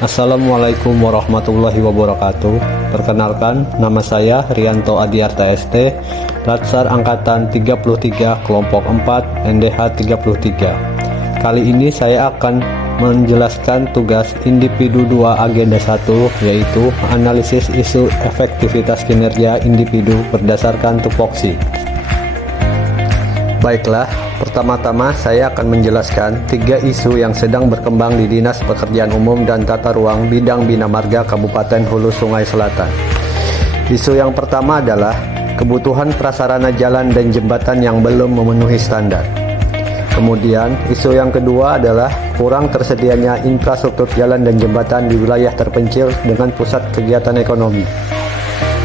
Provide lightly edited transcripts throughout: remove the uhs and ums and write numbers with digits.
Assalamualaikum warahmatullahi wabarakatuh. Perkenalkan, nama saya Rianto Adiarta ST, Latsar Angkatan 33 Kelompok 4 NDH 33. Kali ini saya akan menjelaskan tugas individu 2 agenda 1, yaitu analisis isu efektivitas kinerja individu berdasarkan tupoksi. Baiklah, pertama-tama saya akan menjelaskan 3 isu yang sedang berkembang di Dinas Pekerjaan Umum dan Tata Ruang Bidang Bina Marga Kabupaten Hulu Sungai Selatan. Isu yang pertama adalah kebutuhan prasarana jalan dan jembatan yang belum memenuhi standar. Kemudian, isu yang kedua adalah kurang tersedianya infrastruktur jalan dan jembatan di wilayah terpencil dengan pusat kegiatan ekonomi.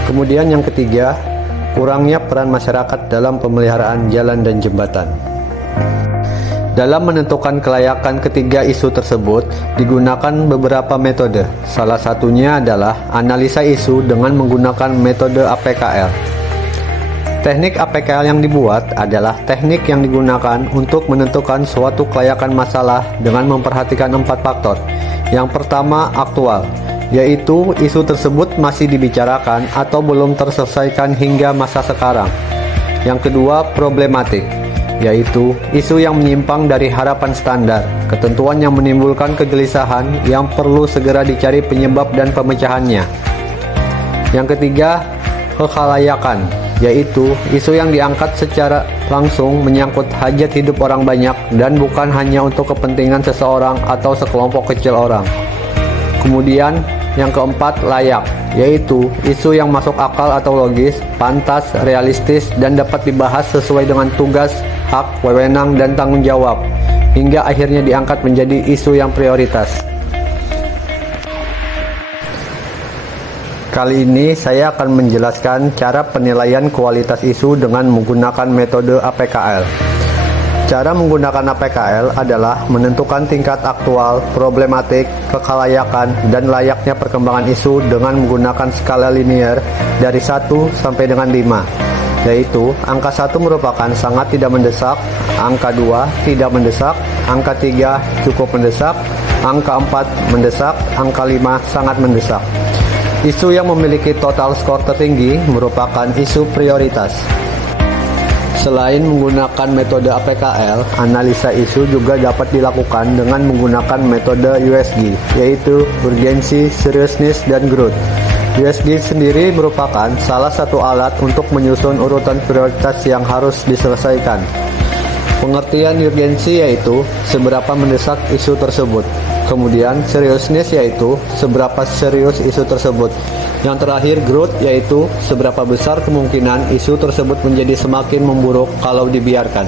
Kemudian yang ketiga, kurangnya peran masyarakat dalam pemeliharaan jalan dan jembatan. Dalam menentukan kelayakan ketiga isu tersebut, digunakan beberapa metode. Salah satunya adalah analisa isu dengan menggunakan metode APKL. Teknik APKL yang dibuat adalah teknik yang digunakan untuk menentukan suatu kelayakan masalah dengan memperhatikan 4 faktor. Yang pertama, aktual, yaitu isu tersebut masih dibicarakan atau belum terselesaikan hingga masa sekarang. Yang kedua, problematik, yaitu isu yang menyimpang dari harapan standar, ketentuan yang menimbulkan kegelisahan yang perlu segera dicari penyebab dan pemecahannya. Yang ketiga, kekhalayakan, yaitu isu yang diangkat secara langsung menyangkut hajat hidup orang banyak dan bukan hanya untuk kepentingan seseorang atau sekelompok kecil orang. Kemudian yang keempat, layak, yaitu isu yang masuk akal atau logis, pantas, realistis, dan dapat dibahas sesuai dengan tugas, hak, wewenang, dan tanggung jawab, hingga akhirnya diangkat menjadi isu yang prioritas. Kali ini saya akan menjelaskan cara penilaian kualitas isu dengan menggunakan metode APKL. Cara menggunakan APKL adalah menentukan tingkat aktual, problematik, kekhalayakan, dan layaknya perkembangan isu dengan menggunakan skala linear dari 1 sampai dengan 5, yaitu angka 1 merupakan sangat tidak mendesak, angka 2 tidak mendesak, angka 3 cukup mendesak, angka 4 mendesak, angka 5 sangat mendesak. Isu yang memiliki total skor tertinggi merupakan isu prioritas. Selain menggunakan metode APKL, analisa isu juga dapat dilakukan dengan menggunakan metode USG, yaitu urgency, seriousness, dan growth. USG sendiri merupakan salah satu alat untuk menyusun urutan prioritas yang harus diselesaikan. Pengertian urgensi yaitu seberapa mendesak isu tersebut. Kemudian seriousness yaitu seberapa serius isu tersebut. Yang terakhir, growth yaitu seberapa besar kemungkinan isu tersebut menjadi semakin memburuk kalau dibiarkan.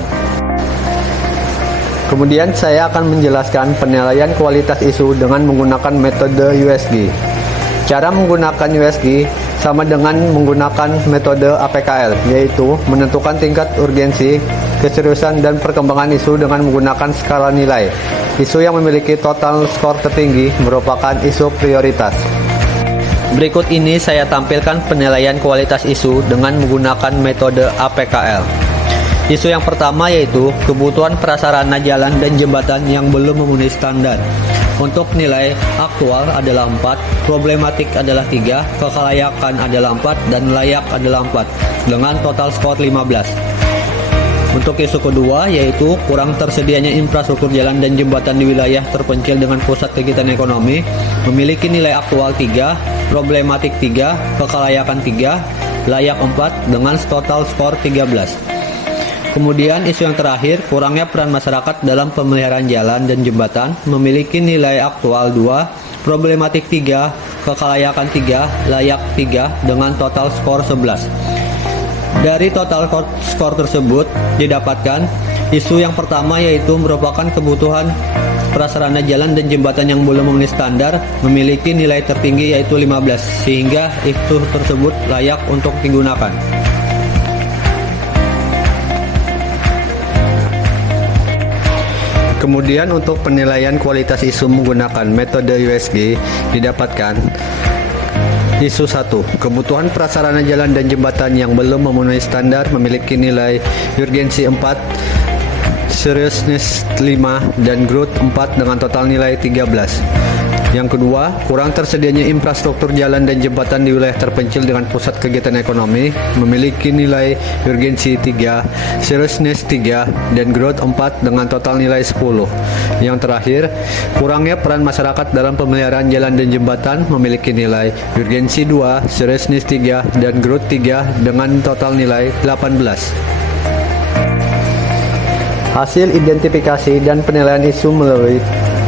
Kemudian saya akan menjelaskan penilaian kualitas isu dengan menggunakan metode USG. Cara menggunakan USG sama dengan menggunakan metode APKL, yaitu menentukan tingkat urgensi, keseriusan, dan perkembangan isu dengan menggunakan skala nilai. Isu yang memiliki total skor tertinggi merupakan isu prioritas. Berikut ini saya tampilkan penilaian kualitas isu dengan menggunakan metode APKL. Isu yang pertama yaitu kebutuhan prasarana jalan dan jembatan yang belum memenuhi standar. Untuk nilai aktual adalah 4, problematik adalah 3, kekhalayakan adalah 4, dan layak adalah 4, dengan total skor 15. Untuk isu kedua yaitu kurang tersedianya infrastruktur jalan dan jembatan di wilayah terpencil dengan pusat kegiatan ekonomi, memiliki nilai aktual 3, problematik 3, kekhalayakan 3, layak 4, dengan total skor 13. Kemudian isu yang terakhir, kurangnya peran masyarakat dalam pemeliharaan jalan dan jembatan, memiliki nilai aktual 2, problematik 3, kekhalayakan 3, layak 3, dengan total skor 11. Dari total skor tersebut didapatkan isu yang pertama yaitu merupakan kebutuhan prasarana jalan dan jembatan yang belum memenuhi standar, memiliki nilai tertinggi yaitu 15, sehingga isu tersebut layak untuk digunakan. Kemudian untuk penilaian kualitas isu menggunakan metode USG didapatkan isu 1, kebutuhan prasarana jalan dan jembatan yang belum memenuhi standar, memiliki nilai urgensi 4, seriousness 5, dan growth 4 dengan total nilai 13. Yang kedua, kurang tersedianya infrastruktur jalan dan jembatan di wilayah terpencil dengan pusat kegiatan ekonomi memiliki nilai urgensi 3, seriousness 3, dan growth 4 dengan total nilai 10. Yang terakhir, kurangnya peran masyarakat dalam pemeliharaan jalan dan jembatan memiliki nilai urgensi 2, seriousness 3, dan growth 3 dengan total nilai 18. Hasil identifikasi dan penilaian isu melalui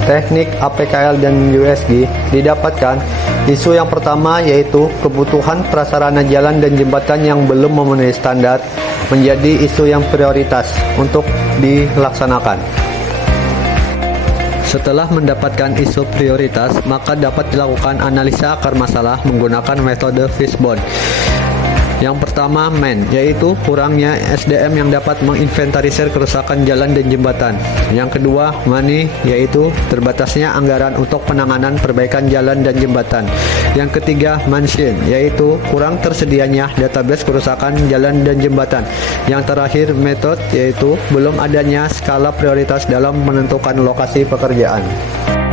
teknik APKL dan USG didapatkan. Isu yang pertama yaitu kebutuhan prasarana jalan dan jembatan yang belum memenuhi standar menjadi isu yang prioritas untuk dilaksanakan. Setelah mendapatkan isu prioritas, maka dapat dilakukan analisa akar masalah menggunakan metode Fishbone. Yang pertama, yaitu kurangnya SDM yang dapat menginventarisir kerusakan jalan dan jembatan. Yang kedua, money, yaitu terbatasnya anggaran untuk penanganan perbaikan jalan dan jembatan. Yang ketiga, machine, yaitu kurang tersedianya database kerusakan jalan dan jembatan. Yang terakhir, method, yaitu belum adanya skala prioritas dalam menentukan lokasi pekerjaan.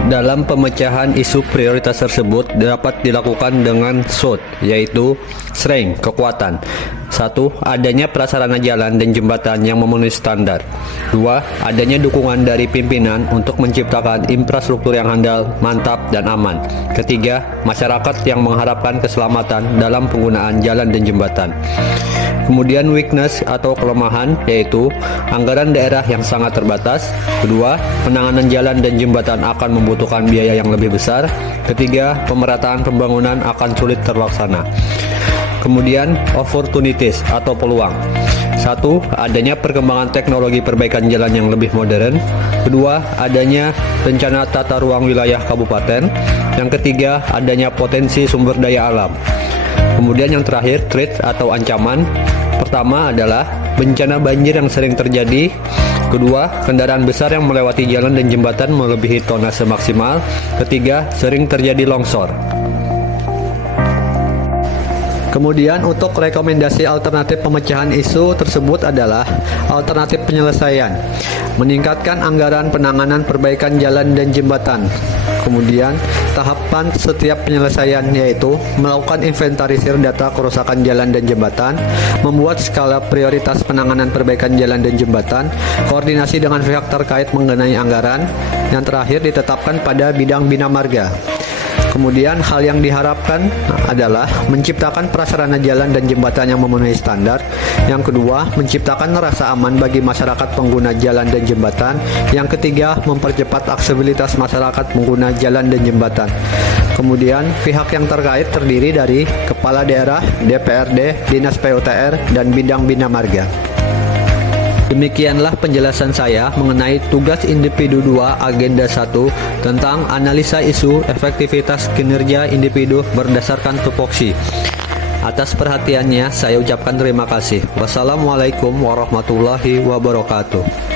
Dalam pemecahan isu prioritas tersebut dapat dilakukan dengan SWOT, yaitu strength, kekuatan. 1. Adanya prasarana jalan dan jembatan yang memenuhi standar. 2. Adanya dukungan dari pimpinan untuk menciptakan infrastruktur yang handal, mantap, dan aman. Ketiga, masyarakat yang mengharapkan keselamatan dalam penggunaan jalan dan jembatan. Kemudian weakness atau kelemahan, yaitu anggaran daerah yang sangat terbatas. Kedua, penanganan jalan dan jembatan akan membutuhkan biaya yang lebih besar. Ketiga, pemerataan pembangunan akan sulit terlaksana. Kemudian opportunities atau peluang. 1. Adanya perkembangan teknologi perbaikan jalan yang lebih modern. Kedua, adanya rencana tata ruang wilayah kabupaten. Yang ketiga, adanya potensi sumber daya alam. Kemudian yang terakhir, threat atau ancaman. Pertama adalah bencana banjir yang sering terjadi. Kedua, kendaraan besar yang melewati jalan dan jembatan melebihi tonase maksimal. Ketiga, sering terjadi longsor. Kemudian untuk rekomendasi alternatif pemecahan isu tersebut adalah alternatif penyelesaian, meningkatkan anggaran penanganan perbaikan jalan dan jembatan. Kemudian tahapan setiap penyelesaian yaitu melakukan inventarisir data kerusakan jalan dan jembatan, membuat skala prioritas penanganan perbaikan jalan dan jembatan, koordinasi dengan pihak terkait mengenai anggaran, yang terakhir ditetapkan pada bidang bina marga. Kemudian hal yang diharapkan adalah menciptakan prasarana jalan dan jembatan yang memenuhi standar. Yang kedua, menciptakan rasa aman bagi masyarakat pengguna jalan dan jembatan. Yang ketiga, mempercepat aksesibilitas masyarakat pengguna jalan dan jembatan. Kemudian pihak yang terkait terdiri dari Kepala Daerah, DPRD, Dinas PUTR, dan Bidang Bina Marga. Demikianlah penjelasan saya mengenai tugas individu 2 agenda 1 tentang analisa isu efektivitas kinerja individu berdasarkan tupoksi. Atas perhatiannya saya ucapkan terima kasih. Wassalamualaikum warahmatullahi wabarakatuh.